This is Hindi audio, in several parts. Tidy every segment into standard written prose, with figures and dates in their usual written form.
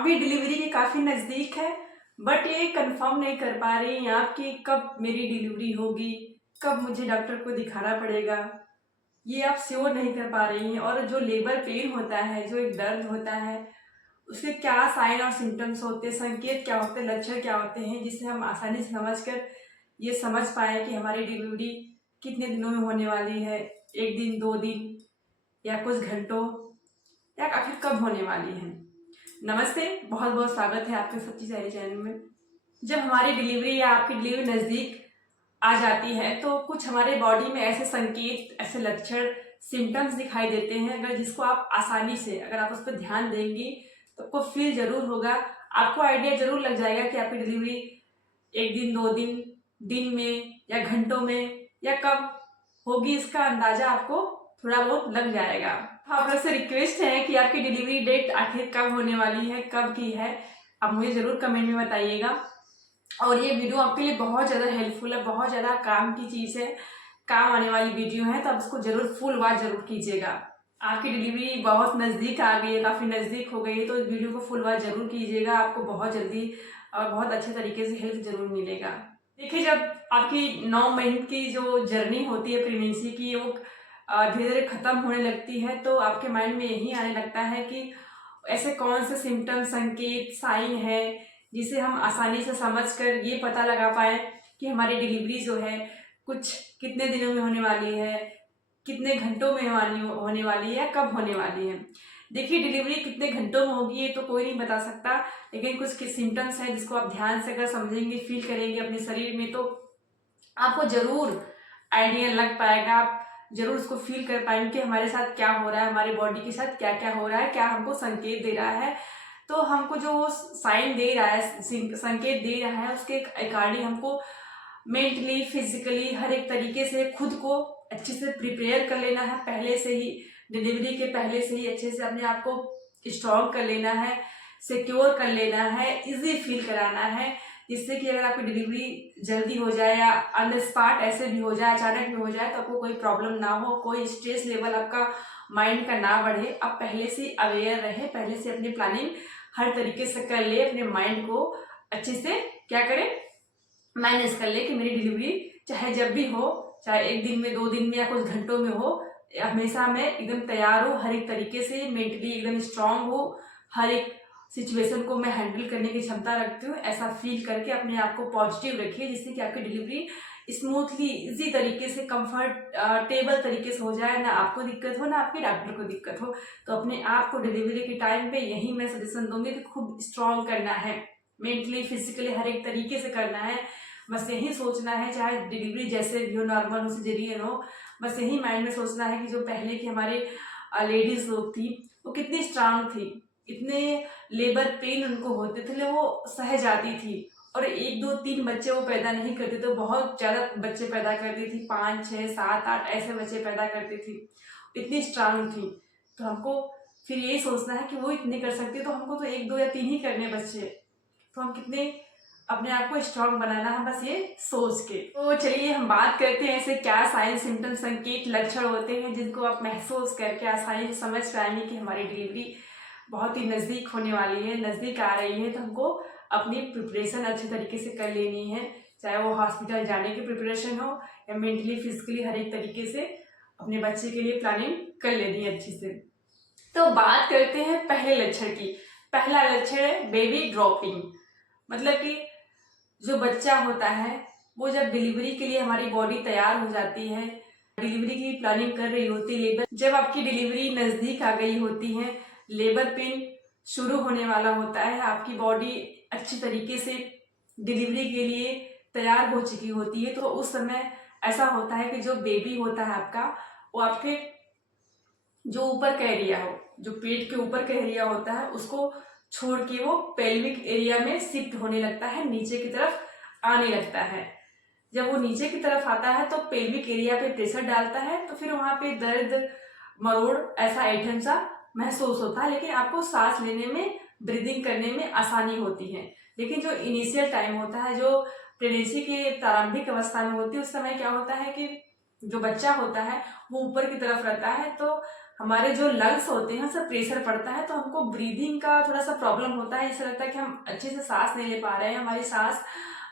अभी डिलीवरी के काफ़ी नज़दीक है, बट ये कंफर्म नहीं कर पा रही हैं आप कि कब मेरी डिलीवरी होगी, कब मुझे डॉक्टर को दिखाना पड़ेगा, ये आप श्योर नहीं कर पा रही हैं। और जो लेबर पेन होता है, जो एक दर्द होता है, उसके क्या साइन और सिम्टम्स होते हैं, संकेत क्या होते हैं, लक्षण क्या होते हैं, जिससे हम आसानी से समझकर ये समझ पाए कि हमारी डिलीवरी कितने दिनों में होने वाली है, 1 दिन, 2 दिन या कुछ घंटों, या आखिर कब होने वाली है। नमस्ते, बहुत बहुत स्वागत है आपके सच्ची सहेली चैनल में। जब हमारी डिलीवरी या आपकी डिलीवरी नज़दीक आ जाती है तो कुछ हमारे बॉडी में ऐसे संकेत, ऐसे लक्षण, सिम्टम्स दिखाई देते हैं, अगर जिसको आप आसानी से अगर आप उस पर ध्यान देंगी तो आपको फील जरूर होगा, आपको आइडिया जरूर लग जाएगा कि आपकी डिलीवरी 1 दिन, 2 दिन, दिन में या घंटों में या कब होगी, इसका अंदाजा आपको थोड़ा बहुत लग जाएगा। आप लोग से रिक्वेस्ट है कि आपकी डिलीवरी डेट आखिर कब होने वाली है, कब की है, आप मुझे ज़रूर कमेंट में बताइएगा। और ये वीडियो आपके लिए बहुत ज़्यादा हेल्पफुल है, बहुत ज़्यादा काम की चीज़ है, काम आने वाली वीडियो है, तो आप इसको ज़रूर फुल वॉच जरूर कीजिएगा। आपकी डिलीवरी बहुत नज़दीक आ गई है, काफ़ी नज़दीक हो गई है, तो इस वीडियो को फुल वॉच जरूर कीजिएगा, आपको बहुत जल्दी और बहुत अच्छे तरीके से हेल्प जरूर मिलेगा। देखिए, जब आपकी 9 महीने की जो जर्नी होती है प्रेगनेंसी की, वो धीरे धीरे खत्म होने लगती है, तो आपके माइंड में यही आने लगता है कि ऐसे कौन से सिम्टम, संकेत, साइन है जिसे हम आसानी से समझकर ये पता लगा पाए कि हमारी डिलीवरी जो है कुछ कितने दिनों में होने वाली है, कितने घंटों में होने वाली है, कब होने वाली है। देखिए, डिलीवरी कितने घंटों में होगी ये तो कोई नहीं बता सकता, लेकिन कुछ सिम्टम्स हैं जिसको आप ध्यान से अगर समझेंगे, फील करेंगे अपने शरीर में, तो आपको जरूर आइडिया लग पाएगा, आप जरूर उसको फील कर पाएंगे कि हमारे साथ क्या हो रहा है, हमारे बॉडी के साथ क्या क्या हो रहा है, क्या हमको संकेत दे रहा है। तो हमको जो वो साइन दे रहा है, संकेत दे रहा है, उसके अकॉर्डिंग हमको मेंटली, फिजिकली, हर एक तरीके से खुद को अच्छे से प्रिपेयर कर लेना है, पहले से ही, डिलीवरी के पहले से ही अच्छे से अपने आप को स्ट्रॉन्ग कर लेना है, सिक्योर कर लेना है, इजी फील कराना है, जिससे कि अगर आपकी डिलीवरी जल्दी हो जाए या ऑन द स्पॉट ऐसे भी हो जाए, अचानक भी हो जाए, तो आपको कोई प्रॉब्लम ना हो, कोई स्ट्रेस लेवल आपका माइंड का ना बढ़े, आप पहले से अवेयर रहे, पहले से अपनी प्लानिंग हर तरीके से कर ले, अपने माइंड को अच्छे से क्या करें, मैनेज कर ले कि मेरी डिलीवरी चाहे जब भी हो, चाहे 1 दिन में, 2 दिन में या कुछ घंटों में हो, हमेशा मैं एकदम तैयार हूँ, हर एक तरीके से मेंटली एकदम स्ट्रांग हूँ, हर एक सिचुएशन को मैं हैंडल करने की क्षमता रखती हूँ, ऐसा फील करके अपने आप को पॉजिटिव रखिए, जिससे कि आपकी डिलीवरी स्मूथली, इजी तरीके से, कंफर्टेबल तरीके से हो जाए, ना आपको दिक्कत हो, ना आपके डॉक्टर को दिक्कत हो। तो अपने आप को डिलीवरी के टाइम पे यही मैं सजेशन दूंगी कि खूब स्ट्रांग करना है, मेंटली, फिजिकली, हर एक तरीके से करना है। बस यही सोचना है, चाहे डिलीवरी जैसे भी हो, नॉर्मल हो, सिजेरियन हो, बस यही माइंड में सोचना है कि जो पहले की हमारे लेडीज लोग थी वो कितनी स्ट्रांग थी, इतने लेबर पेन उनको होते थे, वो सह जाती थी, और 1, 2, 3 बच्चे वो पैदा नहीं करते थे, बहुत ज़्यादा बच्चे पैदा करती थी, 5, 6, 7, 8 ऐसे बच्चे पैदा करती थी, इतनी स्ट्रांग थी। तो हमको फिर यही सोचना है कि वो इतने कर सकती है, तो हमको तो 1, 2 या 3 ही करने बच्चे, तो हम कितने अपने आप को स्ट्रांग बनाना है, बस ये सोच के। तो चलिए हम बात करते हैं ऐसे क्या साइन, सिम्टम, संकेत, लक्षण होते हैं जिनको आप महसूस करके आसानी से समझ पाएंगे कि हमारी डिलीवरी बहुत ही नज़दीक होने वाली है, नज़दीक आ रही है। तो हमको अपनी प्रिपरेशन अच्छे तरीके से कर लेनी है, चाहे वो हॉस्पिटल जाने की प्रिपरेशन हो या मेंटली, फिजिकली, हर एक तरीके से अपने बच्चे के लिए प्लानिंग कर लेनी है अच्छी से। तो बात करते हैं पहले लक्षण की। पहला लक्षण है बेबी ड्रॉपिंग, मतलब कि जो बच्चा होता है वो जब डिलीवरी के लिए हमारी बॉडी तैयार हो जाती है, डिलीवरी की प्लानिंग कर रही होती है, लेबर जब आपकी डिलीवरी नज़दीक आ गई होती है, लेबर पेन शुरू होने वाला होता है, आपकी बॉडी अच्छी तरीके से डिलीवरी के लिए तैयार हो चुकी होती है, तो उस समय ऐसा होता है कि जो बेबी होता है आपका, वो आपके जो ऊपर का एरिया हो, जो पेट के ऊपर का एरिया होता है, उसको छोड़ के वो पेल्विक एरिया में शिफ्ट होने लगता है, नीचे की तरफ आने लगता है। जब वो नीचे की तरफ आता है तो पेल्विक एरिया पे प्रेशर डालता है, तो फिर वहां पे दर्द, मरोड़, ऐसा ऐठन सा महसूस होता है, लेकिन आपको सांस लेने में, ब्रीदिंग करने में आसानी होती है। लेकिन जो इनिशियल टाइम होता है, जो प्रेगनेंसी के प्रारंभिक अवस्था में होती है, उस समय क्या होता है कि जो बच्चा होता है वो ऊपर की तरफ रहता है, तो हमारे जो लंग्स होते हैं उससे प्रेशर पड़ता है, तो हमको ब्रीदिंग का थोड़ा सा प्रॉब्लम होता है। ऐसा लगता है कि हम अच्छे से सांस नहीं ले पा रहे हैं, हमारी सांस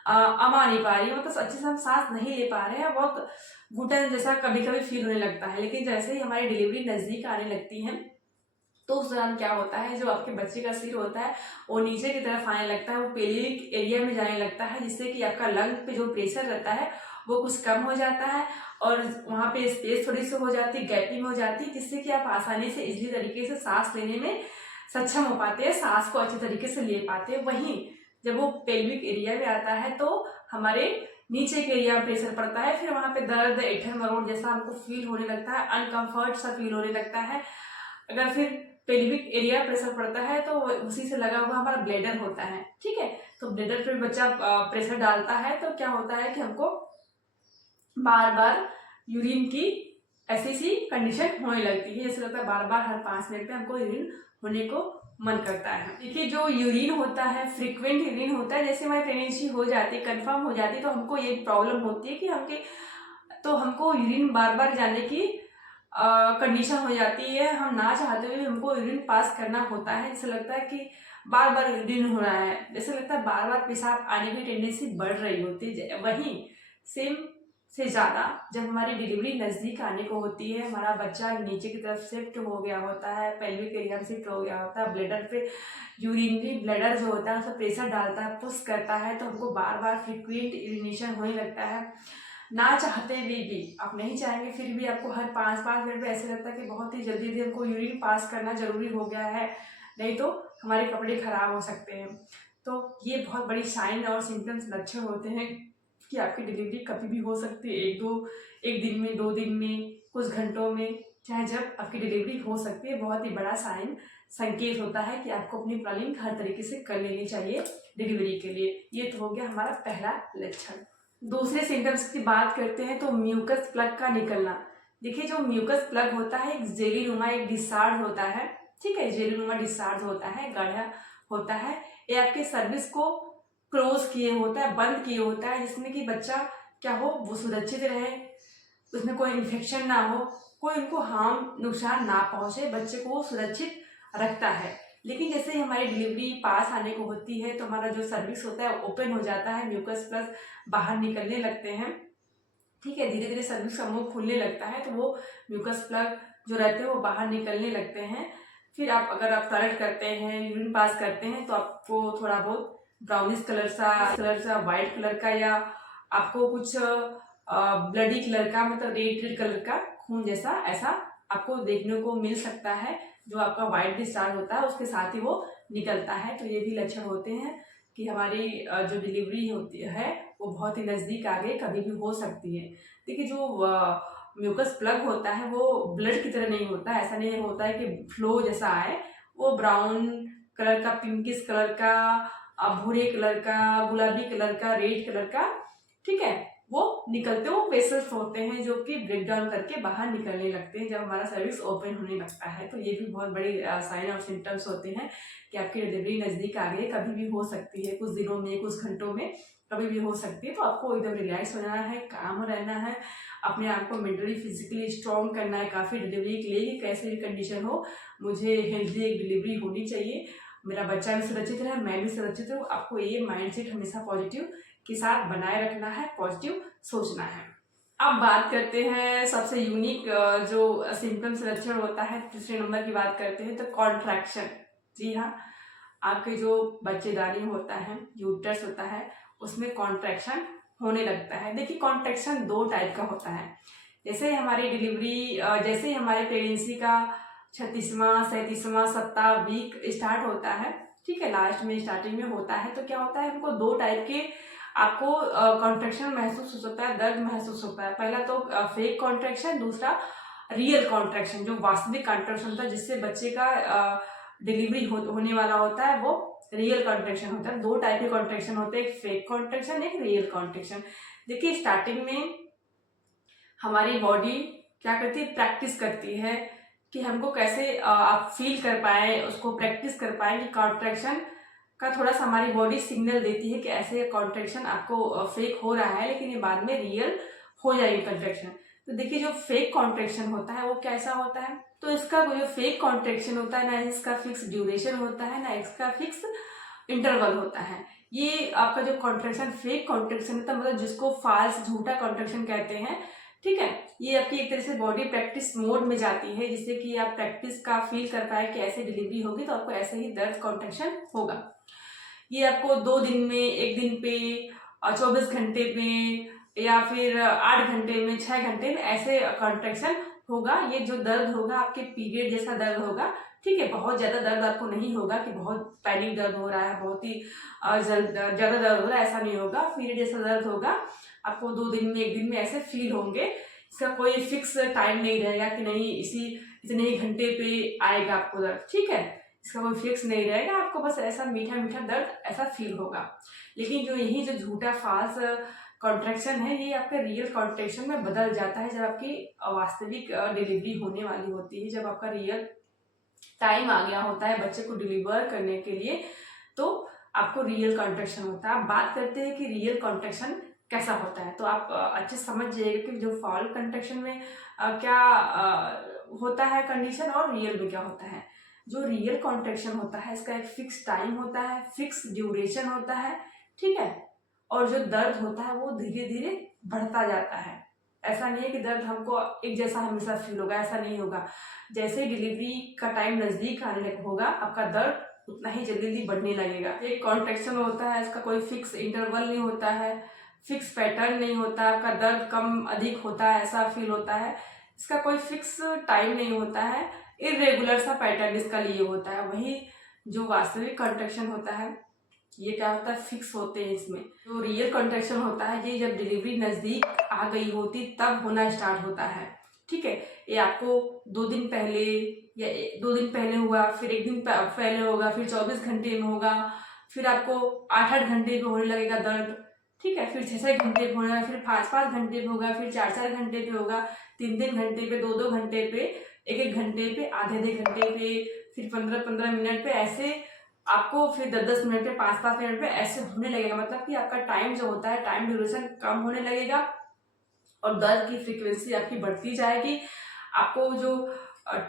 अमा नहीं पा रही है, मतलब अच्छे से हम सांस नहीं ले पा रहे हैं, बहुत घुटन जैसा कभी कभी फील होने लगता है। लेकिन जैसे ही हमारी डिलीवरी नज़दीक आने लगती है तो उस दौरान क्या होता है, जो आपके बच्चे का सिर होता है वो नीचे की तरफ आने लगता है, वो पेल्विक एरिया में जाने लगता है, जिससे कि आपका लंग पे जो प्रेशर रहता है वो कुछ कम हो जाता है और वहाँ पे स्पेस थोड़ी सी हो जाती है, गैपिंग हो जाती है, जिससे कि आप आसानी से इजली तरीके से सांस लेने में सक्षम हो पाते हैं, सांस को अच्छे तरीके से ले पाते हैं। वहीं जब वो पेल्विक एरिया में आता है तो हमारे नीचे के एरिया में प्रेशर पड़ता है, फिर वहाँ पे दर्द, ऐंठन मरोड़ जैसा हमको फील होने लगता है, अनकंफर्ट सा फील होने लगता है। अगर फिर पेल्विक एरिया प्रेशर पड़ता है तो उसी से लगा हुआ हमारा ब्लेडर होता है, ठीक है। तो ब्लेडर पे बच्चा प्रेशर डालता है तो क्या होता है कि हमको बार बार यूरिन की ऐसी सी कंडीशन होने लगती है, जैसे लगता है बार बार हर 5 मिनट पे हमको यूरिन होने को मन करता है। देखिए जो यूरिन होता है, फ्रीक्वेंट यूरिन होता है, जैसे हमारी प्रेगनेंसी हो जाती है, कंफर्म हो जाती है, तो हमको ये प्रॉब्लम होती है कि हमको यूरिन बार बार जाने की कंडीशन हो जाती है। हम ना चाहते हुए हमको यूरिन पास करना होता है, जैसे लगता है कि बार बार यूरिन हो रहा है, जैसे लगता है बार बार पेशाब आने की टेंडेंसी बढ़ रही होती है। वहीं सेम से ज़्यादा जब हमारी डिलीवरी नज़दीक आने को होती है, हमारा बच्चा नीचे की तरफ शिफ्ट हो गया होता है, पेल्विक एरिया में शिफ्ट हो गया होता है, ब्लैडर पे यूरिनरी ब्लैडर जो होता है उस पर प्रेशर डालता है, पुश करता है, तो हमको बार बार फ्रिक्वेंट यूरिनेशन होने लगता है। ना चाहते हुए भी, आप नहीं चाहेंगे फिर भी आपको हर 5-5 मिनट में ऐसे लगता है कि बहुत ही जल्दी जल्दी हमको यूरिन पास करना जरूरी हो गया है, नहीं तो हमारे कपड़े खराब हो सकते हैं। तो ये बहुत बड़ी साइन और सिम्टम्स लक्षण होते हैं कि आपकी डिलीवरी कभी भी हो सकती है, एक दिन में, 2 दिन में, कुछ घंटों में, चाहे जब आपकी डिलीवरी हो सकती है। बहुत ही बड़ा साइन संकेत होता है कि आपको अपनी प्लानिंग हर तरीके से कर लेनी चाहिए डिलीवरी के लिए। ये तो हो गया हमारा पहला लक्षण। दूसरे सिम्टम्स की बात करते हैं तो म्यूकस प्लग का निकलना। देखिए जो म्यूकस प्लग होता है एक जेली नुमा एक डिस्चार्ज होता है, ठीक है, जेली नुमा डिस्चार्ज होता है, गाढ़ा होता है, ये आपके सर्विस को क्लोज किए होता है, बंद किए होता है, जिसमें कि बच्चा क्या हो, वो सुरक्षित रहे, उसमें कोई इन्फेक्शन ना हो, कोई उनको हार्म नुकसान ना पहुंचे, बच्चे को वो सुरक्षित रखता है। लेकिन जैसे ही हमारी डिलीवरी पास आने को होती है तो हमारा जो सर्विस होता है ओपन हो जाता है, म्यूकस प्लस बाहर निकलने लगते हैं, ठीक है, धीरे धीरे सर्विस का मुंह खुलने लगता है, तो वो म्यूकस प्लग जो रहते हैं वो बाहर निकलने लगते हैं। फिर अगर आप टॉयलेट करते हैं, यूरिन पास करते हैं, तो आपको थोड़ा बहुत ब्राउनिश कलर सा वाइट कलर का, या आपको कुछ ब्लडी कलर का, मतलब रेड कलर का खून जैसा ऐसा आपको देखने को मिल सकता है, जो आपका वाइट डिस्चार्ज होता है उसके साथ ही वो निकलता है। तो ये भी लक्षण होते हैं कि हमारी जो डिलीवरी होती है वो बहुत ही नज़दीक आगे कभी भी हो सकती है। देखिए जो म्यूकस प्लग होता है वो ब्लड की तरह नहीं होता है, ऐसा नहीं होता है कि फ्लो जैसा आए, वो ब्राउन कलर का, पिंकिश कलर का, भूरे कलर का, गुलाबी कलर का, रेड कलर का, ठीक है, वो निकलते, वो वेसल्स होते हैं जो कि ब्रेक डाउन करके बाहर निकलने लगते हैं जब हमारा सर्विस ओपन होने लगता है। तो ये भी बहुत बड़ी साइन और सिम्टम्स होते हैं कि आपकी डिलीवरी नज़दीक आ गई, कभी भी हो सकती है, कुछ दिनों में, कुछ घंटों में, कभी भी हो सकती है। तो आपको एकदम रिलैक्स हो जाना है, काम रहना है, अपने आप को मेंटली फिजिकली स्ट्रॉन्ग करना है काफ़ी डिलीवरी के लिए, कि कैसे भी कंडीशन हो मुझे हेल्दी एक डिलीवरी होनी चाहिए, मेरा बच्चा भी सुरक्षित रहे, मैं भी सुरक्षित रहूँ। आपको ये माइंडसेट हमेशा पॉजिटिव के साथ बनाए रखना है, पॉजिटिव सोचना है। अब बात करते हैं सबसे यूनिक जो सिम्टम्स लक्षण होता है, तीसरे नंबर की बात करते हैं तो कॉन्ट्रैक्शन। जी हाँ, आपके जो बच्चेदानी होता है, यूट्रस होता है, उसमें कॉन्ट्रैक्शन होने लगता है। देखिए कॉन्ट्रैक्शन 2 टाइप का होता है। जैसे हमारी डिलीवरी, जैसे हमारे प्रेगनेंसी का 36वां 37वां सप्ताह वीक स्टार्ट होता है, ठीक है, लास्ट में स्टार्टिंग में होता है, तो क्या होता है, हमको 2 टाइप के आपको कॉन्ट्रैक्शन महसूस हो सकता है, दर्द महसूस होता है। पहला तो फेक कॉन्ट्रैक्शन, दूसरा रियल कॉन्ट्रैक्शन जो वास्तविक कॉन्ट्रैक्शन होता है, जिससे बच्चे का डिलीवरी होने वाला होता है, वो रियल कॉन्ट्रैक्शन होता है। 2 टाइप के कॉन्ट्रैक्शन होते हैं, एक फेक कॉन्ट्रैक्शन, एक रियल कॉन्ट्रैक्शन। देखिए स्टार्टिंग में हमारी बॉडी क्या करती है, प्रैक्टिस करती है कि हमको कैसे आप फील कर पाए, उसको प्रैक्टिस कर पाए कि कॉन्ट्रैक्शन का थोड़ा सा हमारी बॉडी सिग्नल देती है कि ऐसे कॉन्ट्रैक्शन आपको फेक हो रहा है, लेकिन ये बाद में रियल हो जाएगी कॉन्ट्रैक्शन। तो देखिए जो फेक कॉन्ट्रैक्शन होता है वो कैसा होता है, तो इसका वो जो फेक कॉन्ट्रैक्शन होता है ना इसका फिक्स ड्यूरेशन होता है ना इसका फिक्स इंटरवल होता है। ये आपका जो कॉन्ट्रैक्शन फेक कॉन्ट्रैक्शन होता है, मतलब जिसको फाल्स झूठा कॉन्ट्रैक्शन कहते हैं, ठीक है, ये आपकी एक तरह से बॉडी प्रैक्टिस मोड में जाती है, जिससे कि आप प्रैक्टिस का फील कर पाए कि ऐसे डिलीवरी होगी तो आपको ऐसे ही दर्द कॉन्ट्रैक्शन होगा। ये आपको 2 दिन में, 1 दिन पे, 24 घंटे में, या फिर 8 घंटे में, 6 घंटे में ऐसे कॉन्ट्रैक्शन होगा। ये जो दर्द होगा आपके पीरियड जैसा दर्द होगा, ठीक है, बहुत ज्यादा दर्द आपको नहीं होगा कि बहुत पैनिक दर्द हो रहा है, बहुत ही ज्यादा दर्द हो रहा है, ऐसा नहीं होगा। पीरियड जैसा दर्द होगा, आपको 2 दिन में, 1 दिन में ऐसे फील होंगे। इसका कोई फिक्स टाइम नहीं रहेगा कि नहीं इतने ही घंटे पे आएगा आपको दर्द, ठीक है, इसका कोई फिक्स नहीं रहेगा, आपको बस ऐसा मीठा मीठा दर्द ऐसा फील होगा। लेकिन जो यही जो झूठा फाल्स कॉन्ट्रैक्शन है ये आपके रियल कॉन्ट्रैक्शन में बदल जाता है जब आपकी वास्तविक डिलीवरी होने वाली होती है, जब आपका रियल टाइम आ गया होता है बच्चे को डिलीवर करने के लिए, तो आपको रियल कॉन्ट्रैक्शन होता है। आप बात करते हैं कि रियल कॉन्ट्रैक्शन कैसा होता है, तो आप अच्छे समझ जाइएगा कि जो फॉल कॉन्ट्रैक्शन में क्या होता है कंडीशन और रियल में क्या होता है। जो रियल कॉन्ट्रैक्शन होता है इसका एक फिक्स टाइम होता है, फिक्स ड्यूरेशन होता है, ठीक है, और जो दर्द होता है वो धीरे धीरे बढ़ता जाता है। ऐसा नहीं है कि दर्द हमको एक जैसा हमेशा फील होगा, ऐसा नहीं होगा। जैसे डिलीवरी का टाइम नजदीक आने होगा आपका दर्द उतना ही जल्दी जल्दी बढ़ने लगेगा। एक कॉन्ट्रैक्शन होता है इसका कोई फिक्स इंटरवल नहीं होता है, फिक्स पैटर्न नहीं होता, आपका दर्द कम अधिक होता है ऐसा फील होता है, इसका कोई फिक्स टाइम नहीं होता है, इरेगुलर सा पैटर्न इसका लिए होता है। वही जो वास्तविक कॉन्ट्रैक्शन होता है ये क्या होता है, फिक्स होते हैं। इसमें जो रियल कॉन्ट्रैक्शन होता है ये जब डिलीवरी नजदीक आ गई होती तब होना स्टार्ट होता है, ठीक है। ये आपको 2 दिन पहले या 2 दिन पहले हुआ, फिर 1 दिन पहले होगा, फिर 24 घंटे में होगा, फिर आपको 8-8 घंटे पे होने लगेगा दर्द, ठीक है, फिर 6-6 घंटे पे होगा, फिर 5-5 घंटे पे होगा, फिर 4-4 घंटे पे होगा, 3-3 घंटे पे, 2-2 घंटे पे, 1-1 घंटे पे, आधे-आधे घंटे पे, फिर 15-15 मिनट पे, ऐसे आपको फिर 10-10 मिनट पे, 5-5 मिनट पे ऐसे होने लगेगा। मतलब कि आपका टाइम जो होता है टाइम ड्यूरेशन कम होने लगेगा और दर्द की फ्रीक्वेंसी आपकी बढ़ती जाएगी। आपको जो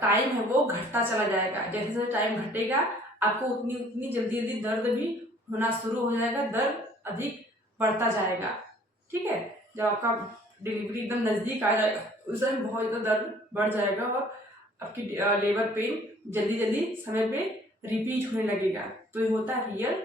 टाइम है वो घटता चला जाएगा। जैसे जैसे टाइम घटेगा आपको उतनी उतनी जल्दी जल्दी दर्द भी होना शुरू हो जाएगा, दर्द अधिक बढ़ता जाएगा, ठीक है। जब आपका डिलीवरी एकदम नजदीक आ जाएगा उस टाइम बहुत ज़्यादा दर्द बढ़ जाएगा और आपकी लेबर पेन जल्दी जल्दी समय पे रिपीट होने लगेगा। तो ये होता है रियल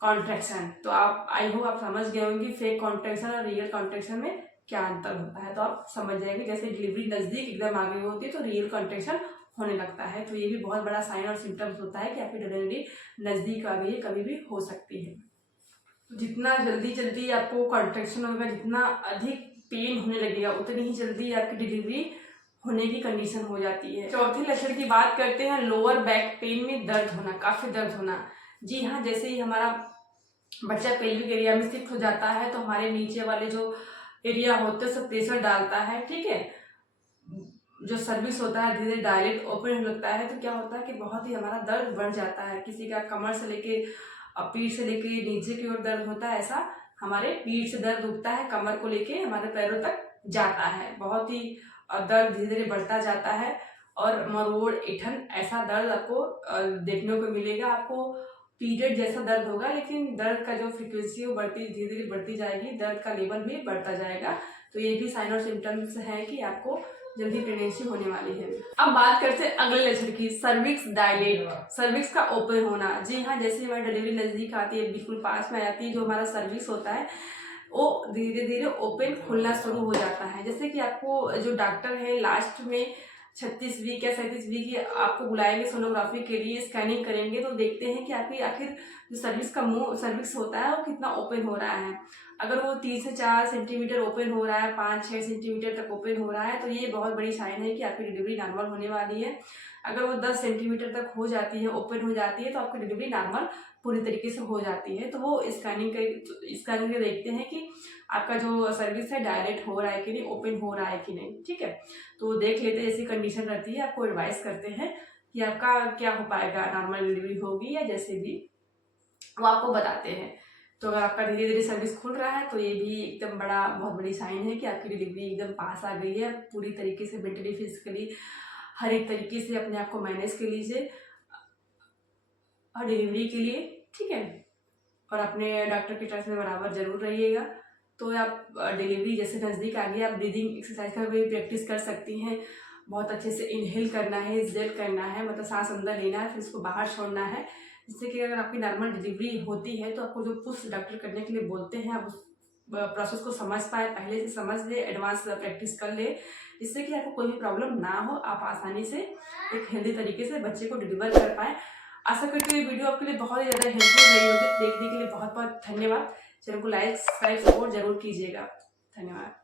कॉन्ट्रैक्शन। तो आप आई होप आप समझ गए होंगे फेक कॉन्ट्रैक्शन और रियल कॉन्ट्रैक्शन में क्या अंतर होता है। तो आप समझ जाएंगे जैसे डिलीवरी नजदीक एकदम आगे होती है तो रियल कॉन्ट्रैक्शन होने लगता है। तो ये भी बहुत बड़ा साइन और सिम्टम्स होता है कि आपकी डिलीवरी नजदीक आ गई है, कभी भी हो सकती है। तो जितना जल्दी जल्दी आपको कॉन्ट्रैक्शन होगा, जितना अधिक पेन होने लगेगा, उतनी ही जल्दी आपकी डिलीवरी होने की कंडीशन हो जाती है। चौथे लक्षण की बात करते हैं, लोअर बैक पेन में दर्द होना, काफी दर्द होना। जी हाँ, जैसे ही हमारा बच्चा पेल्विक एरिया में शिफ्ट हो जाता है तो हमारे नीचे वाले जो एरिया होते हैं सब प्रेशर डालता है, ठीक है, जो सर्विस होता है धीरे धीरे डायलेट ओपन होने लगता है। तो क्या होता है कि बहुत ही हमारा दर्द बढ़ जाता है। किसी का कमर से लेके पीठ से लेके नीचे की ओर दर्द होता है, ऐसा हमारे पीठ से दर्द उठता है, कमर को लेके हमारे पैरों तक जाता है। बहुत ही दर्द धीरे धीरे बढ़ता जाता है और मरोड़ इठन ऐसा दर्द आपको देखने को मिलेगा। आपको पीरियड जैसा दर्द होगा, लेकिन दर्द का जो फ्रीक्वेंसी वो बढ़ती धीरे धीरे बढ़ती जाएगी, दर्द का लेवल भी बढ़ता जाएगा। तो ये भी साइन और सिम्टम्स हैं कि आपको जल्दी प्रेगनेंसी होने वाली है। अब बात करते हैं अगले लक्षण की, सर्विक्स डायलेट, सर्विक्स का ओपन होना। जी हाँ, जैसे हमारी डिलीवरी नजदीक आती है, बिल्कुल पास में आती है, जो हमारा सर्विक्स होता है वो धीरे धीरे ओपन खुलना शुरू हो जाता है। जैसे कि आपको जो डॉक्टर है लास्ट में 36 वीक या 37 वीक आपको बुलाएंगे सोनोग्राफी के लिए, स्कैनिंग करेंगे तो देखते हैं कि आपकी आखिर जो सर्विक्स होता है वो कितना ओपन हो रहा है। अगर वो 3 से 4 सेंटीमीटर ओपन हो रहा है, 5-6 सेंटीमीटर तक ओपन हो रहा है, तो ये बहुत बड़ी साइन है कि आपकी डिलीवरी नॉर्मल होने वाली है। अगर वो 10 सेंटीमीटर तक हो जाती है, ओपन हो जाती है, तो आपकी डिलीवरी नॉर्मल पूरी तरीके से हो जाती है। तो वो स्कैनिंग के देखते हैं कि आपका जो सर्विस है डायलेट हो रहा है कि नहीं, ओपन हो रहा है कि नहीं, ठीक है। तो देख लेते हैं, जैसी कंडीशन रहती है आपको एडवाइस करते हैं कि आपका क्या हो पाएगा, नॉर्मल डिलीवरी होगी या जैसे भी वो आपको बताते हैं। तो अगर आपका धीरे धीरे सर्विस खुल रहा है तो ये भी एकदम बहुत बड़ी साइन है कि आपकी डिलीवरी एकदम पास आ गई है। पूरी तरीके से मेंटली, फिजिकली, हर एक तरीके से अपने आप को मैनेज कर लीजिए और डिलीवरी के लिए, ठीक है। और अपने डॉक्टर की तरफ से बराबर ज़रूर रहिएगा। तो आप डिलीवरी जैसे नज़दीक आ गई, आप ब्रीदिंग एक्सरसाइज का भी प्रैक्टिस कर सकती हैं। बहुत अच्छे से इनहेल करना है, एक्सहेल करना है, मतलब सांस अंदर लेना है फिर उसको बाहर छोड़ना है, जिससे कि अगर आपकी नॉर्मल डिलीवरी होती है तो आपको जो पुश डॉक्टर करने के लिए बोलते हैं आप उस प्रोसेस को समझ पाए, पहले से समझ ले, एडवांस प्रैक्टिस कर ले, जिससे कि आपको कोई भी प्रॉब्लम ना हो, आप आसानी से एक हेल्दी तरीके से बच्चे को डिलीवर कर पाएँ। आशा करती हूँ ये वीडियो आपके लिए बहुत ही ज़्यादा हेल्पफुल रही होगी। देखने के लिए बहुत बहुत धन्यवाद। चैनल को लाइक, सब्सक्राइब, सपोर्ट जरूर कीजिएगा। धन्यवाद।